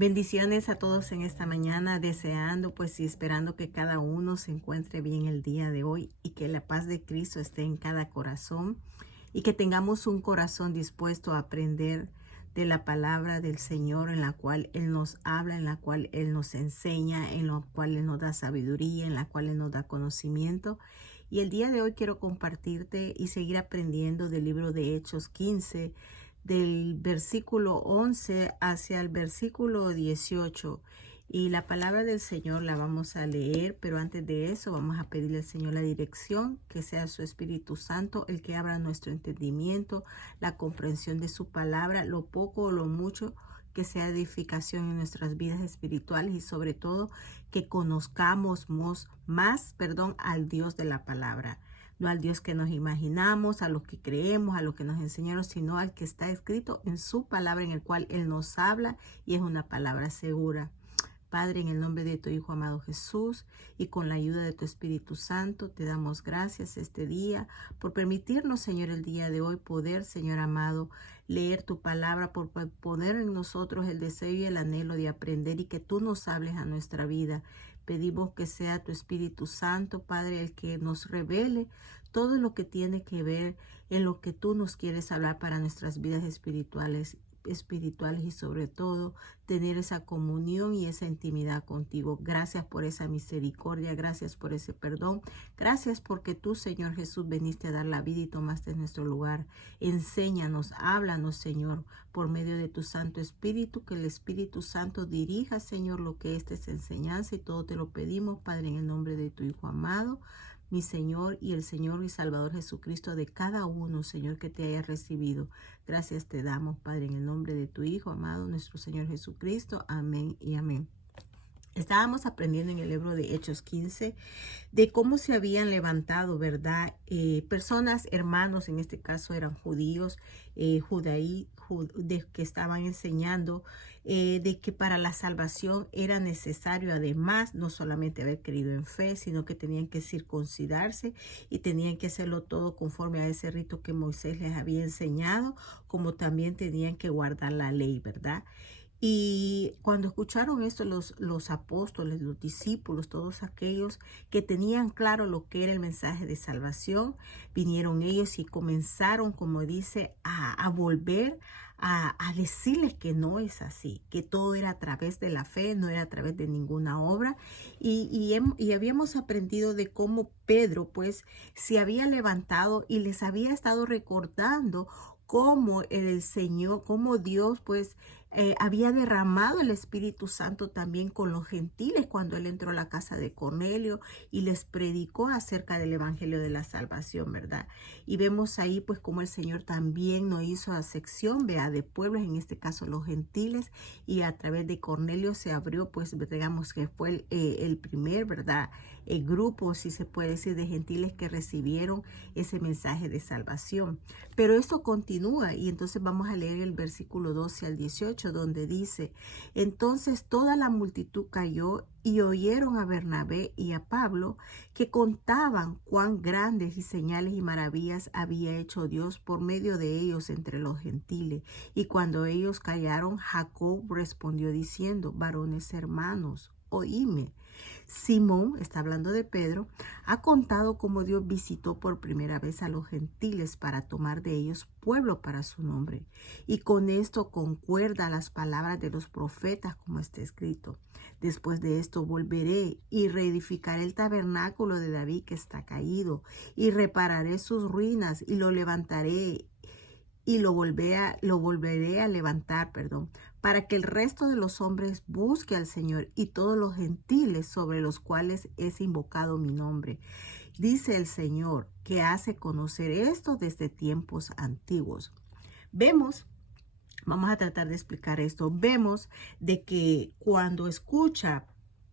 Bendiciones a todos en esta mañana, deseando pues y esperando que cada uno se encuentre bien el día de hoy y que la paz de Cristo esté en cada corazón y que tengamos un corazón dispuesto a aprender de la palabra del Señor en la cual Él nos habla, en la cual Él nos enseña, en la cual Él nos da sabiduría, en la cual Él nos da conocimiento. Y el día de hoy quiero compartirte y seguir aprendiendo del libro de Hechos 15, del versículo 11 hacia el versículo 18. Y la palabra del Señor la vamos a leer, pero antes de eso vamos a pedirle al Señor la dirección, que sea su Espíritu Santo el que abra nuestro entendimiento, la comprensión de su palabra, lo poco o lo mucho, que sea edificación en nuestras vidas espirituales y sobre todo que conozcamos más, al Dios de la palabra. No al Dios que nos imaginamos, a lo que creemos, a lo que nos enseñaron, sino al que está escrito en su palabra, en el cual Él nos habla y es una palabra segura. Padre, en el nombre de tu Hijo amado Jesús y con la ayuda de tu Espíritu Santo, te damos gracias este día por permitirnos, Señor, el día de hoy poder, Señor amado, leer tu palabra, por poner en nosotros el deseo y el anhelo de aprender y que tú nos hables a nuestra vida. Pedimos que sea tu Espíritu Santo, Padre, el que nos revele todo lo que tiene que ver en lo que tú nos quieres hablar para nuestras vidas espirituales y sobre todo tener esa comunión y esa intimidad contigo. Gracias por esa misericordia, gracias por ese perdón, gracias porque tú, Señor Jesús, viniste a dar la vida y tomaste nuestro lugar. Enséñanos, háblanos, Señor, por medio de tu Santo Espíritu, que el Espíritu Santo dirija, Señor, lo que esta es enseñanza y todo te lo pedimos, Padre, en el nombre de tu Hijo amado, mi Señor y el Señor y Salvador Jesucristo, de cada uno, Señor, que te haya recibido. Gracias te damos, Padre, en el nombre de tu Hijo amado, nuestro Señor Jesucristo. Amén y amén. Estábamos aprendiendo en el libro de Hechos 15 de cómo se habían levantado, ¿verdad? Personas, hermanos, en este caso eran judíos, que estaban enseñando de que para la salvación era necesario además no solamente haber creído en fe, sino que tenían que circuncidarse y tenían que hacerlo todo conforme a ese rito que Moisés les había enseñado, como también tenían que guardar la ley, ¿verdad? Y cuando escucharon esto los apóstoles, los discípulos, todos aquellos que tenían claro lo que era el mensaje de salvación, vinieron ellos y comenzaron, como dice, a volver a decirles que no es así, que todo era a través de la fe, no era a través de ninguna obra. Y habíamos aprendido de cómo Pedro pues se había levantado y les había estado recordando cómo el Señor, cómo Dios pues había derramado el Espíritu Santo también con los gentiles cuando él entró a la casa de Cornelio y les predicó acerca del Evangelio de la salvación, ¿verdad? Y vemos ahí pues como el Señor también nos hizo acepción, vea, de pueblos, en este caso los gentiles, y a través de Cornelio se abrió pues digamos que fue el primer, ¿verdad? El grupo, si se puede decir, de gentiles que recibieron ese mensaje de salvación. Pero esto continúa y entonces vamos a leer el versículo 12 al 18 donde dice: entonces toda la multitud cayó y oyeron a Bernabé y a Pablo que contaban cuán grandes y señales y maravillas había hecho Dios por medio de ellos entre los gentiles. Y cuando ellos callaron, Jacob respondió diciendo: varones hermanos, oíme. Simón, está hablando de Pedro, ha contado cómo Dios visitó por primera vez a los gentiles para tomar de ellos pueblo para su nombre. Y con esto concuerda las palabras de los profetas, como está escrito: después de esto volveré y reedificaré el tabernáculo de David que está caído, y repararé sus ruinas y lo levantaré y lo volveré a levantar, para que el resto de los hombres busque al Señor y todos los gentiles sobre los cuales es invocado mi nombre. Dice el Señor, que hace conocer esto desde tiempos antiguos. Vamos a tratar de explicar esto. Vemos de que cuando escucha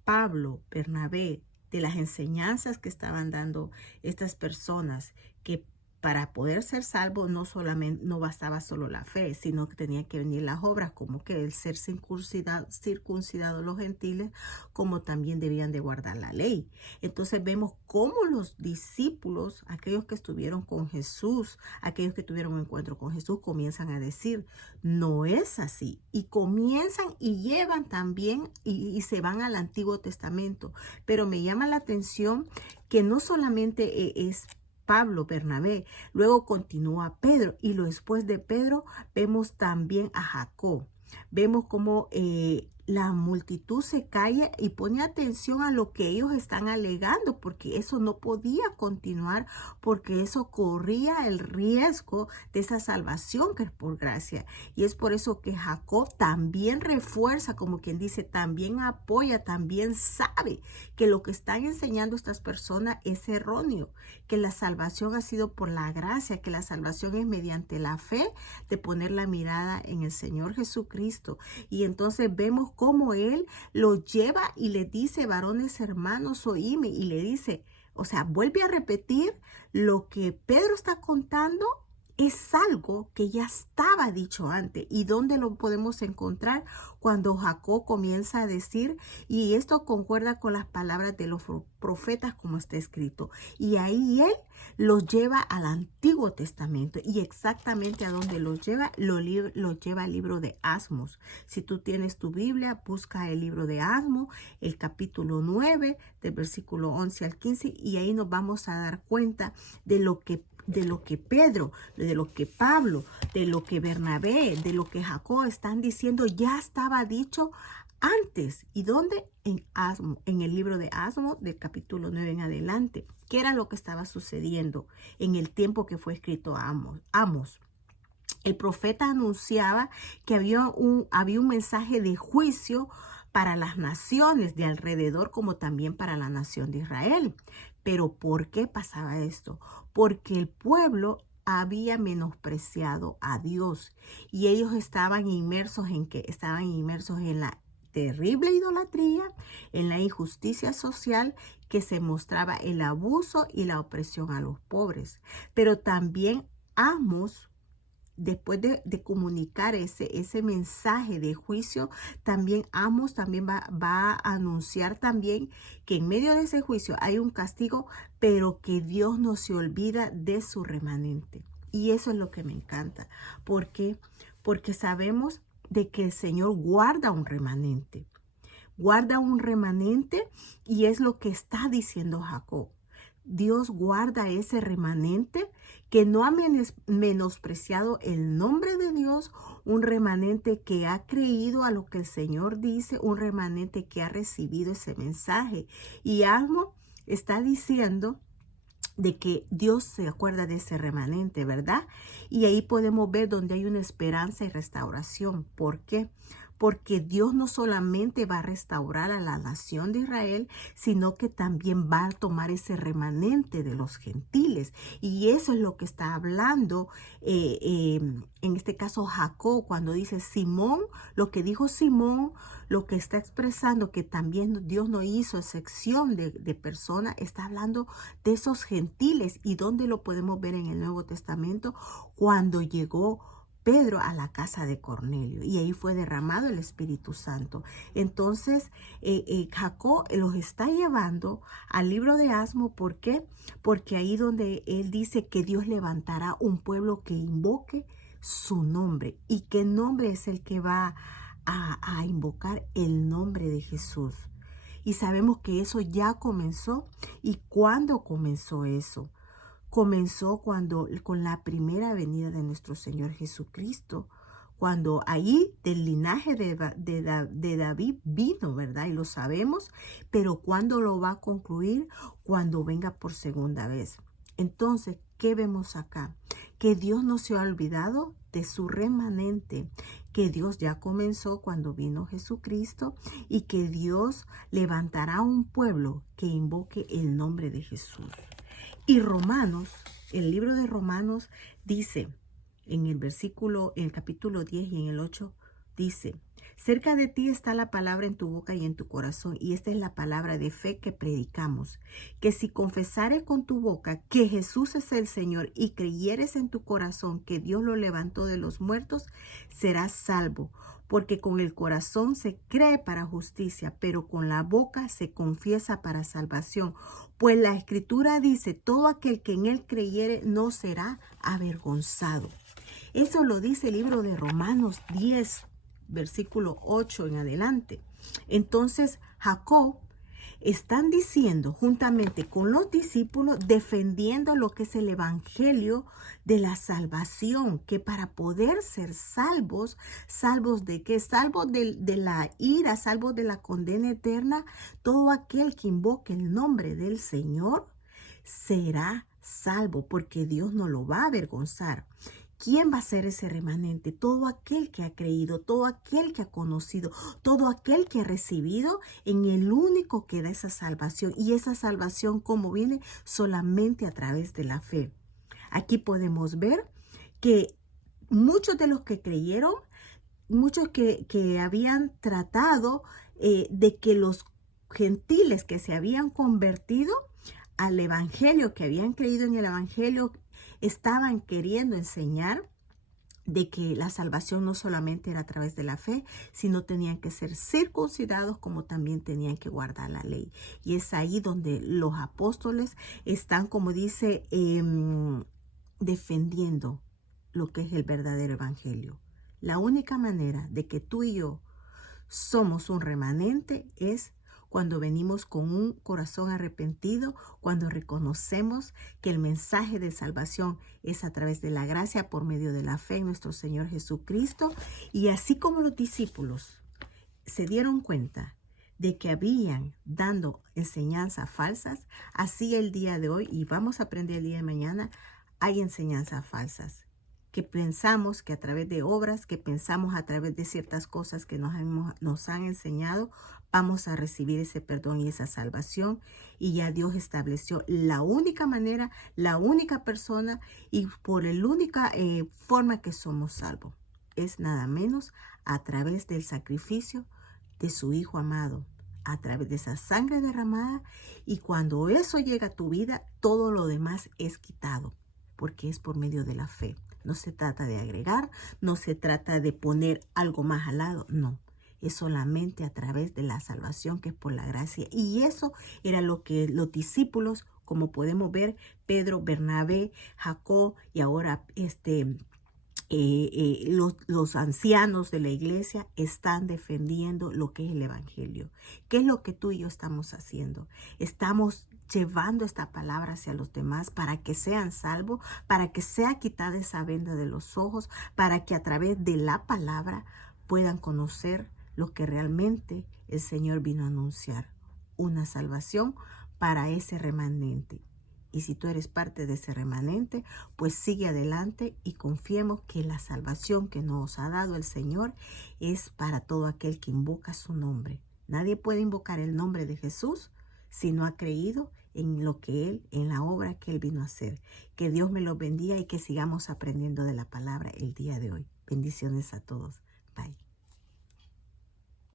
Pablo, Bernabé, de las enseñanzas que estaban dando estas personas, que para poder ser salvo no bastaba solo la fe, sino que tenía que venir las obras, como que el ser circuncidado los gentiles, como también debían de guardar la ley. Entonces vemos cómo los discípulos, aquellos que estuvieron con Jesús, aquellos que tuvieron un encuentro con Jesús, comienzan a decir, no es así. Y comienzan y llevan también y se van al Antiguo Testamento. Pero me llama la atención que no solamente es Pablo, Bernabé, luego continúa Pedro y después de Pedro vemos también a Jacob. Vemos cómo la multitud se calla y pone atención a lo que ellos están alegando, porque eso no podía continuar, porque eso corría el riesgo de esa salvación que es por gracia. Y es por eso que Jacob también refuerza, como quien dice, también apoya, también sabe que lo que están enseñando estas personas es erróneo, que la salvación ha sido por la gracia, que la salvación es mediante la fe de poner la mirada en el Señor Jesucristo. Y entonces vemos cómo él lo lleva y le dice, varones hermanos, oíme, y le dice, o sea, vuelve a repetir lo que Pedro está contando. Es algo que ya estaba dicho antes. ¿Y dónde lo podemos encontrar? Cuando Jacob comienza a decir, y esto concuerda con las palabras de los profetas como está escrito. Y ahí él los lleva al Antiguo Testamento. Y exactamente a donde los lleva, lo lleva al libro de Asmos. Si tú tienes tu Biblia, busca el libro de Asmos, el capítulo 9, del versículo 11 al 15, y ahí nos vamos a dar cuenta de lo que Pedro, de lo que Pablo, de lo que Bernabé, de lo que Jacob están diciendo, ya estaba dicho antes. ¿Y dónde? En Asmo, en el libro de Asmo, del capítulo 9 en adelante. ¿Qué era lo que estaba sucediendo en el tiempo que fue escrito Amos? El profeta anunciaba que había un mensaje de juicio para las naciones de alrededor, como también para la nación de Israel. Pero ¿por qué pasaba esto? Porque el pueblo había menospreciado a Dios y ellos estaban inmersos en la terrible idolatría, en la injusticia social que se mostraba el abuso y la opresión a los pobres. Pero también Amos, después de comunicar ese mensaje de juicio, también Amos también va a anunciar también que en medio de ese juicio hay un castigo, pero que Dios no se olvida de su remanente. Y eso es lo que me encanta. ¿Por qué? Porque sabemos de que el Señor guarda un remanente. Guarda un remanente y es lo que está diciendo Jacob. Dios guarda ese remanente que no ha menospreciado el nombre de Dios, un remanente que ha creído a lo que el Señor dice, un remanente que ha recibido ese mensaje. Y Amos está diciendo de que Dios se acuerda de ese remanente, ¿verdad? Y ahí podemos ver donde hay una esperanza y restauración. ¿Por qué? Porque Dios no solamente va a restaurar a la nación de Israel, sino que también va a tomar ese remanente de los gentiles. Y eso es lo que está hablando en este caso Jacob, cuando dice Simón, lo que dijo Simón, lo que está expresando que también Dios no hizo excepción de personas, está hablando de esos gentiles. ¿Y dónde lo podemos ver en el Nuevo Testamento? Cuando llegó Pedro a la casa de Cornelio y ahí fue derramado el Espíritu Santo. Entonces Jacob los está llevando al libro de Asmo. ¿Por qué? Porque ahí donde él dice que Dios levantará un pueblo que invoque su nombre. ¿Y qué nombre es el que va a invocar? El nombre de Jesús. Y sabemos que eso ya comenzó. ¿Y cuándo comenzó eso? Comenzó con la primera venida de nuestro Señor Jesucristo, cuando ahí del linaje de David vino, ¿verdad? Y lo sabemos, pero ¿cuándo lo va a concluir? Cuando venga por segunda vez. Entonces, ¿qué vemos acá? Que Dios no se ha olvidado de su remanente, que Dios ya comenzó cuando vino Jesucristo y que Dios levantará un pueblo que invoque el nombre de Jesús. Y Romanos, el libro de Romanos dice en el capítulo 10 y en el 8, dice, Cerca de ti está la palabra en tu boca y en tu corazón, y esta es la palabra de fe que predicamos, que si confesares con tu boca que Jesús es el Señor y creyeres en tu corazón que Dios lo levantó de los muertos, serás salvo, porque con el corazón se cree para justicia, pero con la boca se confiesa para salvación. Pues la Escritura dice, todo aquel que en él creyere no será avergonzado. Eso lo dice el libro de Romanos 10, versículo 8 en adelante. Entonces, Jacob están diciendo juntamente con los discípulos, defendiendo lo que es el evangelio de la salvación, que para poder ser salvos, ¿salvos de qué? Salvos de la ira, salvos de la condena eterna, todo aquel que invoque el nombre del Señor será salvo, porque Dios no lo va a avergonzar. ¿Quién va a ser ese remanente? Todo aquel que ha creído, todo aquel que ha conocido, todo aquel que ha recibido en el único que da esa salvación. Y esa salvación, ¿cómo viene? Solamente a través de la fe. Aquí podemos ver que muchos de los que creyeron, muchos que habían tratado de que los gentiles que se habían convertido al evangelio, que habían creído en el evangelio, estaban queriendo enseñar de que la salvación no solamente era a través de la fe, sino tenían que ser circuncidados como también tenían que guardar la ley. Y es ahí donde los apóstoles están, como dice, defendiendo lo que es el verdadero evangelio. La única manera de que tú y yo somos un remanente es cuando venimos con un corazón arrepentido, cuando reconocemos que el mensaje de salvación es a través de la gracia por medio de la fe en nuestro Señor Jesucristo. Y así como los discípulos se dieron cuenta de que habían dando enseñanzas falsas, así el día de hoy, y vamos a aprender el día de mañana, hay enseñanzas falsas. Que pensamos que a través de obras, que pensamos a través de ciertas cosas que nos han enseñado, vamos a recibir ese perdón y esa salvación. Y ya Dios estableció la única manera, la única persona y por la única forma que somos salvos. Es nada menos a través del sacrificio de su Hijo amado, a través de esa sangre derramada. Y cuando eso llega a tu vida, todo lo demás es quitado, porque es por medio de la fe. No se trata de agregar, no se trata de poner algo más al lado, no. Es solamente a través de la salvación que es por la gracia. Y eso era lo que los discípulos, como podemos ver, Pedro, Bernabé, Jacob y ahora los ancianos de la iglesia están defendiendo lo que es el evangelio. ¿Qué es lo que tú y yo estamos haciendo? Estamos llevando esta palabra hacia los demás para que sean salvos, para que sea quitada esa venda de los ojos, para que a través de la palabra puedan conocer lo que realmente el Señor vino a anunciar, una salvación para ese remanente. Y si tú eres parte de ese remanente, pues sigue adelante y confiemos que la salvación que nos ha dado el Señor es para todo aquel que invoca su nombre. Nadie puede invocar el nombre de Jesús si no ha creído en lo que Él, en la obra que Él vino a hacer. Que Dios me los bendiga y que sigamos aprendiendo de la palabra el día de hoy. Bendiciones a todos. Bye.